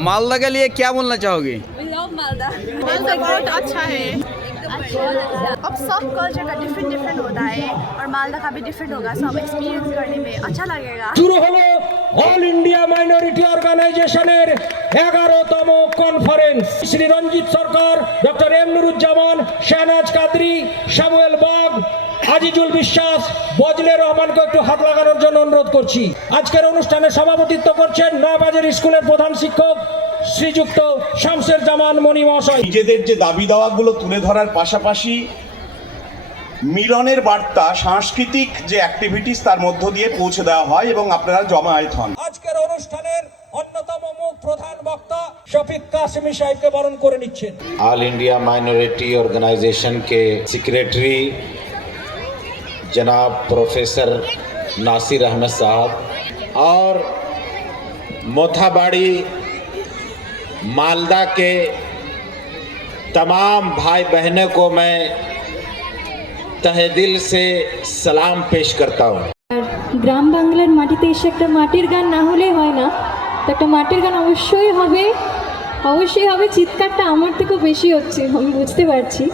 मालदा के लिए क्या बोलना चाहोगे? मालदा बहुत अच्छा है। अब सब कल्चर का डिफरेंट होता है और मालदा का भी डिफरेंट होगा। सब एक्सपीरियंस करने में अच्छा लगेगा। শুরু হলো অল ইন্ডিয়া মাইনরিটি অর্গানাইজেশনের 11তম কনফারেন্স। শ্রী রঞ্জিত সরকার, ডক্টর এম নুরুজ্জামান, শাহনাজ কাদরি, সামুয়েল বাগ, আজিজুল বিশ্বাস, বজলে রহমানকে একটু হাত লাগানোর জন্য অনুরোধ করছি। আজকের অনুষ্ঠানে সভাপতিত্ব করছেন নয়াবাজার স্কুলের প্রধান শিক্ষক শ্রীযুক্ত শামসের জামান মনি মহাশয়। নিজেদের যে দাবি দাওয়াগুলো তুলে ধরার পাশাপাশি মিলনের বার্তা সাংস্কৃতিক যে অ্যাক্টিভিটিস তার মধ্য দিয়ে পৌঁছে দেওয়া হয় এবং আপনারা জমায়েত হন। আজকের অনুষ্ঠানের অন্যতম মুখ প্রধান বক্তা শফিক কাসেমি সাহেবকে বরণ করে নিচ্ছেন। ऑल इंडिया माइनॉरिटी ऑर्गेनाइजेशन के सेक्रेटरी जनाब प्रोफेसर नासिर अहमद साहब और मोथाबाड़ी मालदा के तमाम भाई बहनों को मैं तहे दिल से सलाम पेश करता हूँ। গ্রাম বাংলার মাটিতে এসে একটা মাটির গান না হলে হয় না, তো একটা মাটির গান অবশ্যই হবে। চিৎকারটা আমার থেকেও বেশি হচ্ছে, আমি বুঝতে পারছি।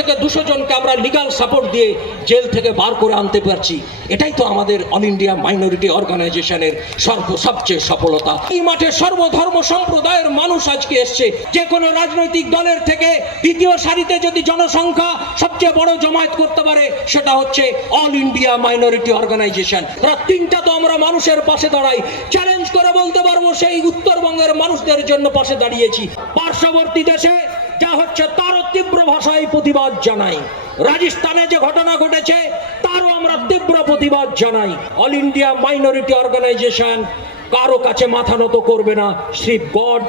থেকে 200 জনকে আমরা লিগ্যাল সাপোর্ট দিয়ে জেল থেকে বার করে আনতে পারছি। এটাই তো আমাদের অল ইন্ডিয়া মাইনরিটি অর্গানাইজেশনের সবচেয়ে সফলতা। এই মাঠে সর্বধর্ম সম্প্রদায়ের মানুষ আজকে এসছে। যে কোনো রাজনৈতিক দলের থেকে দ্বিতীয় সারিতে যদি জনসংখ্যা সবচেয়ে বড় জমায়েত করতে পারে সেটা হচ্ছে অল ইন্ডিয়া মাইনরিটি অর্গানাইজেশন। তিনটা তো আমরা মানুষের পাশে দাঁড়াই। চ্যালেঞ্জ করে বলতে পারবো সেই উত্তরবঙ্গের মানুষদের জন্য পাশে দাঁড়িয়েছি। পার্শ্ববর্তী দেশে যা হচ্ছে তারও তীব্র ভাষায় প্রতিবাদ জানাই। রাজস্থানে যে ঘটনা ঘটেছে তারও আমরা তীব্র প্রতিবাদ জানাই। অল ইন্ডিয়া মাইনরিটি অর্গানাইজেশন কারো কাছে মাথা নত করবে না, শ্রী গড,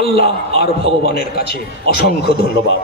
আল্লাহ আর ভগবানের কাছে। অসংখ্য ধন্যবাদ।